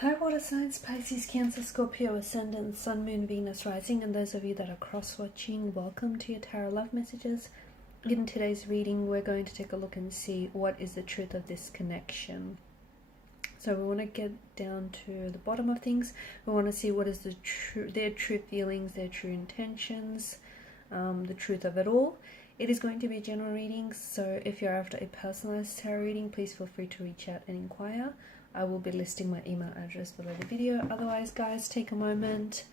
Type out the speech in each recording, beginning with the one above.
Hi water signs, Pisces, Cancer, Scorpio, Ascendant, Sun, Moon, Venus, Rising, and those of you that are cross-watching, welcome to your Tarot Love Messages. In today's reading, we're going to take a look and see what is the truth of this connection. So we want to get down to the bottom of things. We want to see what is their true feelings, their true intentions, the truth of it all. It is going to be a general reading, so if you're after a personalized tarot reading, please feel free to reach out and inquire. I will be listing my email address below the video. Otherwise, guys, take a moment,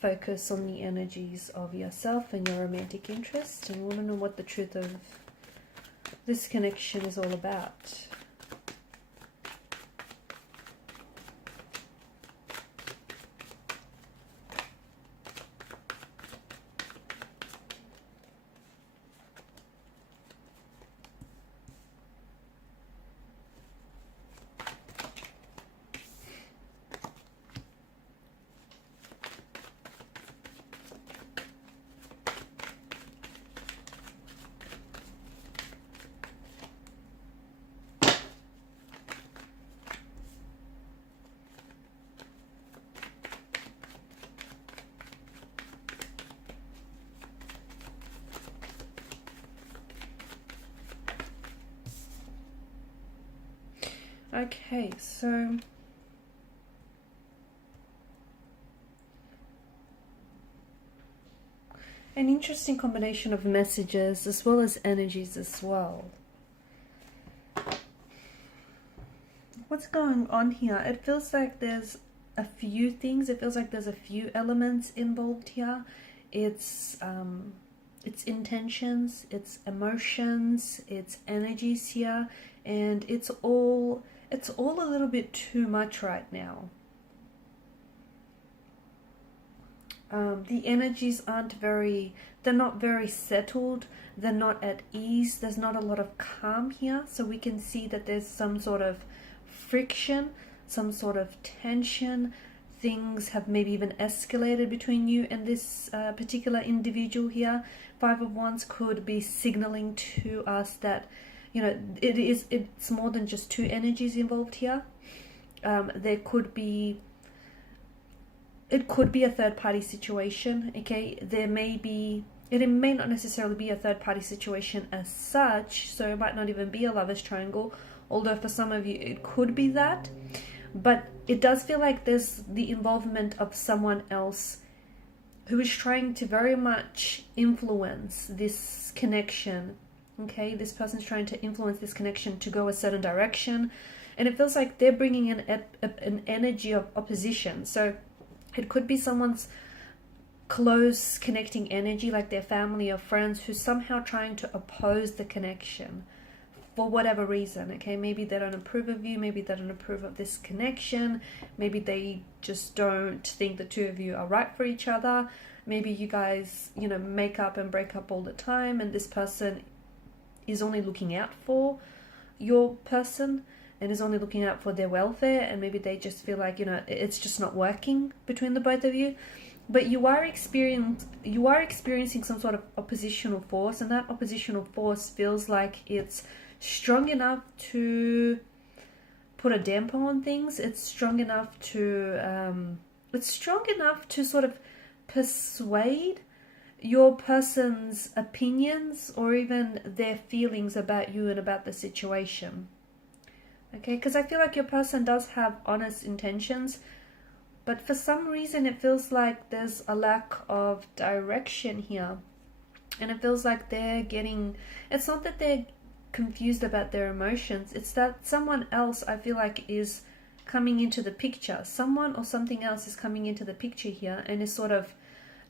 focus on the energies of yourself and your romantic interest, and want to know what the truth of this connection is all about. Okay, so an interesting combination of messages as well as energies as well. What's going on here? It feels like there's a few things. It feels like there's a few elements involved here. It's intentions, it's emotions, it's energies here, and it's all a little bit too much right now. The energies they're not very settled, they're not at ease, there's not a lot of calm here, so we can see that there's some sort of friction, some sort of tension. Things have maybe even escalated between you and this particular individual here. Five of Wands could be signaling to us that, you know, it's more than just two energies involved here. It could be a third party situation. Okay, it may not necessarily be a third party situation as such, so it might not even be a lover's triangle, although for some of you it could be that. But it does feel like there's the involvement of someone else who is trying to very much influence this connection. Okay, this person's trying to influence this connection to go a certain direction, and it feels like they're bringing in an energy of opposition. So it could be someone's close connecting energy, like their family or friends, who's somehow trying to oppose the connection for whatever reason. Okay, maybe they don't approve of you, maybe they don't approve of this connection, maybe they just don't think the two of you are right for each other. Maybe you guys, you know, make up and break up all the time, and this person is only looking out for your person and is only looking out for their welfare, and maybe they just feel like, you know, it's just not working between the both of you. But you are experiencing some sort of oppositional force, and that oppositional force feels like it's strong enough to put a damper on things. It's strong enough to sort of persuade your person's opinions or even their feelings about you and about the situation. Okay, because I feel like your person does have honest intentions, but for some reason it feels like there's a lack of direction here, and it feels like it's not that they're confused about their emotions, it's that someone else, I feel like, is coming into the picture. Someone or something else is coming into the picture here, and is sort of,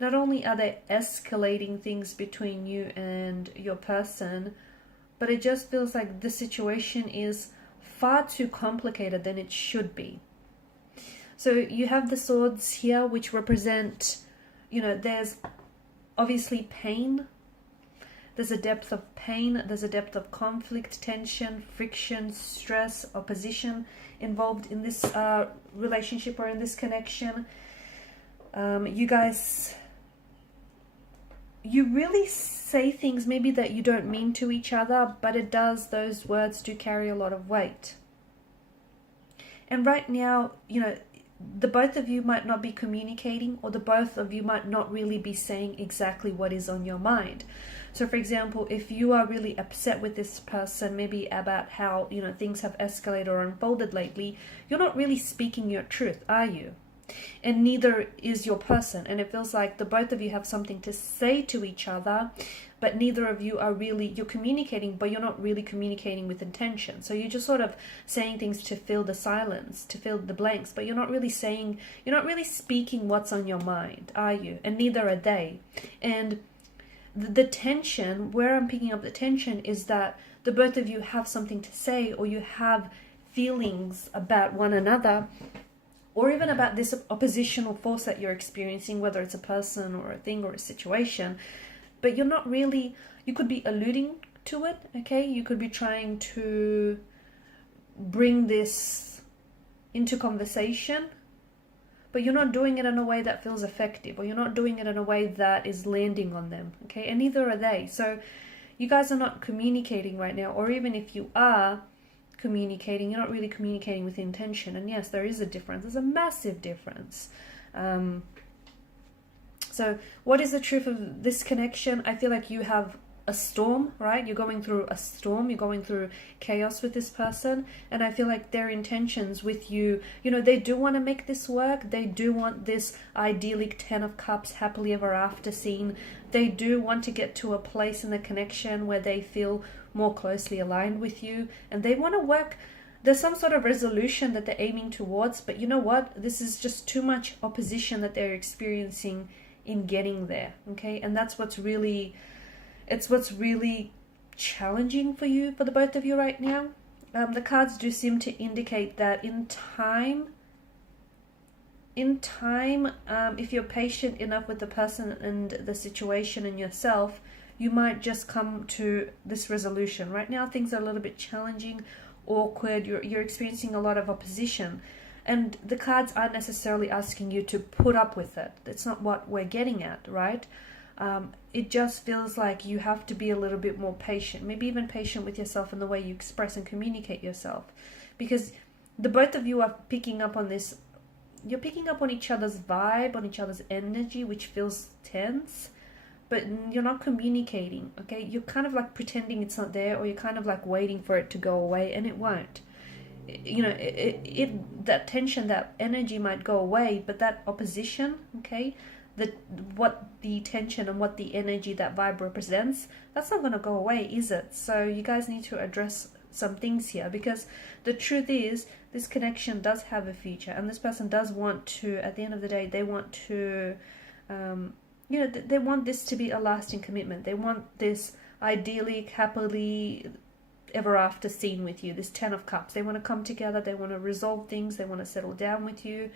not only are they escalating things between you and your person, but it just feels like the situation is far too complicated than it should be. So you have the swords here, which represent, you know, there's obviously pain. There's a depth of pain, there's a depth of conflict, tension, friction, stress, opposition involved in this relationship or in this connection. You really say things maybe that you don't mean to each other, but those words do carry a lot of weight. And right now, you know, the both of you might not be communicating, or the both of you might not really be saying exactly what is on your mind. So for example, if you are really upset with this person, maybe about how, you know, things have escalated or unfolded lately, you're not really speaking your truth, are you? And neither is your person. And it feels like the both of you have something to say to each other, but neither of you are really, you're communicating, but you're not really communicating with intention. So you're just sort of saying things to fill the silence, to fill the blanks, but you're not really saying, you're not really speaking what's on your mind, are you? And neither are they. And the tension, where I'm picking up the tension, is that the both of you have something to say, or you have feelings about one another, or even about this oppositional force that you're experiencing, whether it's a person or a thing or a situation, but you're not really, you could be alluding to it, okay? You could be trying to bring this into conversation, but you're not doing it in a way that feels effective, or you're not doing it in a way that is landing on them, okay? And neither are they. So you guys are not communicating right now, or even if you are communicating, you're not really communicating with intention. And yes, there is a difference. There's a massive difference. So what is the truth of this connection? I feel like you have a storm, right? You're going through a storm, you're going through chaos with this person, and I feel like their intentions with you, you know, they do want to make this work. They do want this idyllic 10 of cups, happily ever after scene. They do want to get to a place in the connection where they feel more closely aligned with you, and they want to work. There's some sort of resolution that they're aiming towards, but you know what? This is just too much opposition that they're experiencing in getting there, okay? And that's what's really, it's what's really challenging for you, for the both of you right now. The cards do seem to indicate that in time, if you're patient enough with the person and the situation and yourself, you might just come to this resolution. Right now, things are a little bit challenging, awkward. You're experiencing a lot of opposition. And the cards aren't necessarily asking you to put up with it. That's not what we're getting at, right? It just feels like you have to be a little bit more patient, maybe even patient with yourself in the way you express and communicate yourself. Because the both of you are picking up on this, you're picking up on each other's vibe, on each other's energy, which feels tense, but you're not communicating, okay? You're kind of like pretending it's not there, or you're kind of like waiting for it to go away, and it won't. You know, that tension, that energy might go away, but that opposition, okay, what the tension and what the energy, that vibe represents, that's not going to go away, is it? So you guys need to address some things here, because the truth is, this connection does have a future, and this person does want to, at the end of the day, they want to, you know, they want this to be a lasting commitment. They want this idyllic, happily ever after scene with you, this 10 of cups. They want to come together, they want to resolve things, they want to settle down with you.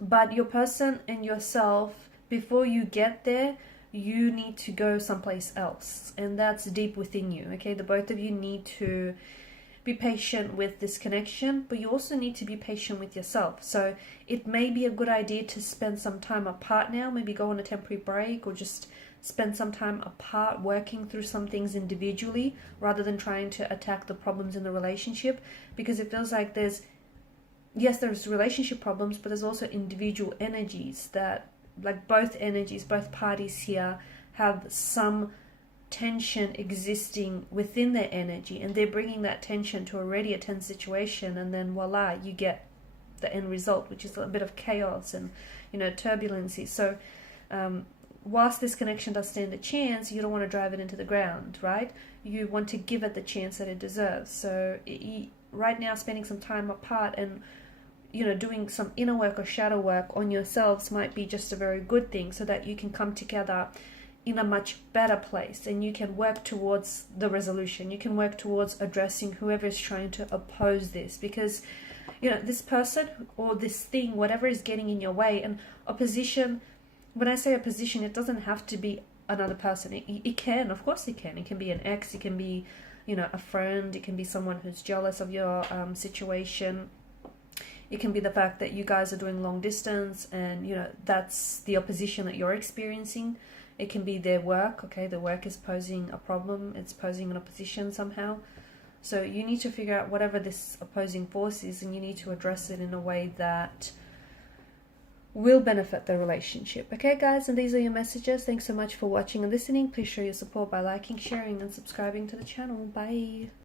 But your person and yourself, before you get there, you need to go someplace else, and that's deep within you, okay? The both of you need to be patient with this connection, but you also need to be patient with yourself. So it may be a good idea to spend some time apart now, maybe go on a temporary break, or just spend some time apart working through some things individually, rather than trying to attack the problems in the relationship, because it feels like there's relationship problems, but there's also individual energies that, like both energies, both parties here have some tension existing within their energy, and they're bringing that tension to already a tense situation, and then voila, you get the end result, which is a bit of chaos and, you know, turbulency. So whilst this connection does stand a chance, you don't want to drive it into the ground, right? You want to give it the chance that it deserves. So right now, spending some time apart and, you know, doing some inner work or shadow work on yourselves might be just a very good thing, so that you can come together in a much better place, and you can work towards the resolution. You can work towards addressing whoever is trying to oppose this, because, you know, this person or this thing, whatever is getting in your way. And opposition, when I say opposition, it doesn't have to be another person. It can, of course it can. It can be an ex, it can be, you know, a friend, it can be someone who's jealous of your situation. It can be the fact that you guys are doing long distance, and, you know, that's the opposition that you're experiencing. It can be their work, okay? The work is posing a problem, it's posing an opposition somehow. So you need to figure out whatever this opposing force is, and you need to address it in a way that will benefit the relationship. Okay, guys, and these are your messages. Thanks so much for watching and listening. Please show your support by liking, sharing, and subscribing to the channel. Bye.